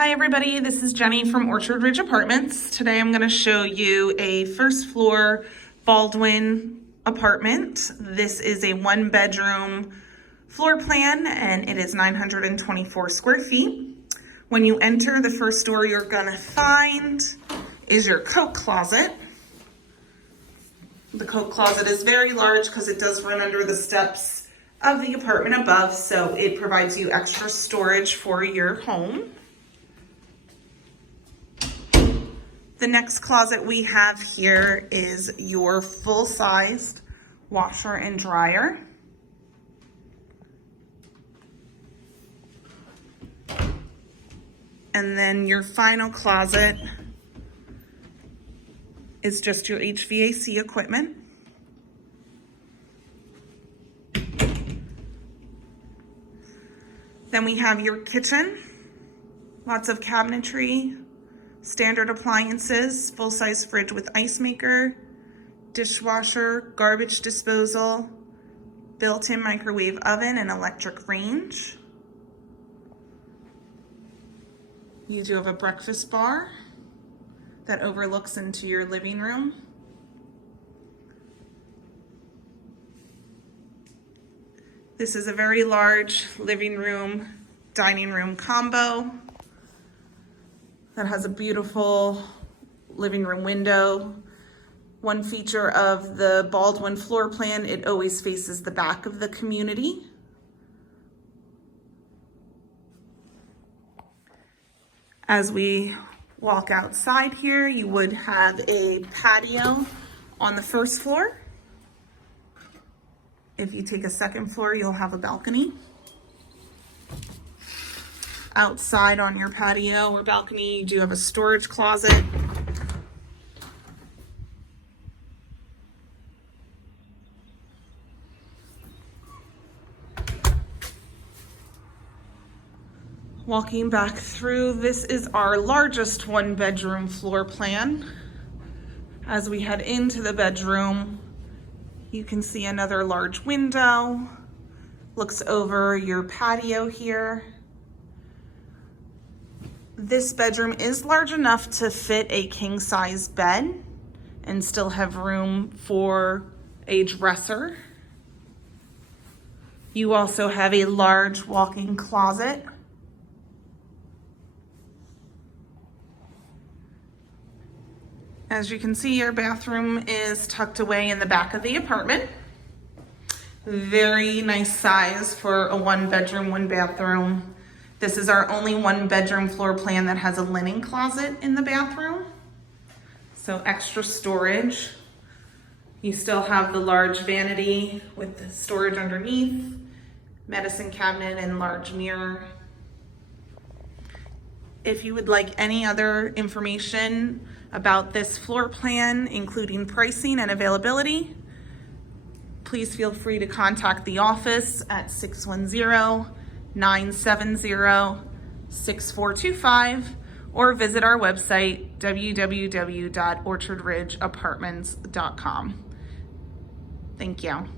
Hi everybody, this is Jenny from Orchard Ridge Apartments. Today I'm going to show you a first floor Baldwin apartment. This is a 1-bedroom floor plan and it is 924 square feet. When you enter, the first door you're going to find is your coat closet. The coat closet is very large because it does run under the steps of the apartment above, so it provides you extra storage for your home. The next closet we have here is your full-sized washer and dryer. And then your final closet is just your HVAC equipment. Then we have your kitchen, lots of cabinetry, standard appliances, full-size fridge with ice maker, dishwasher, garbage disposal, built-in microwave oven, and electric range. You do have a breakfast bar that overlooks into your living room. This is a very large living room, dining room combo that has a beautiful living room window. One feature of the Baldwin floor plan, it always faces the back of the community. As we walk outside here, you would have a patio on the first floor. If you take a second floor, you'll have a balcony. Outside on your patio or balcony, you do have a storage closet. Walking back through, this is our largest 1-bedroom floor plan. As we head into the bedroom, you can see another large window, looks over your patio here. This bedroom is large enough to fit a king-size bed and still have room for a dresser. You also have a large walk-in closet. As you can see, your bathroom is tucked away in the back of the apartment. Very nice size for a 1-bedroom, 1-bathroom. This is our only 1-bedroom floor plan that has a linen closet in the bathroom. So extra storage. You still have the large vanity with the storage underneath, medicine cabinet, and large mirror. If you would like any other information about this floor plan, including pricing and availability, please feel free to contact the office at 610-970-6425 or visit our website, www.orchardridgeapartments.com. Thank you.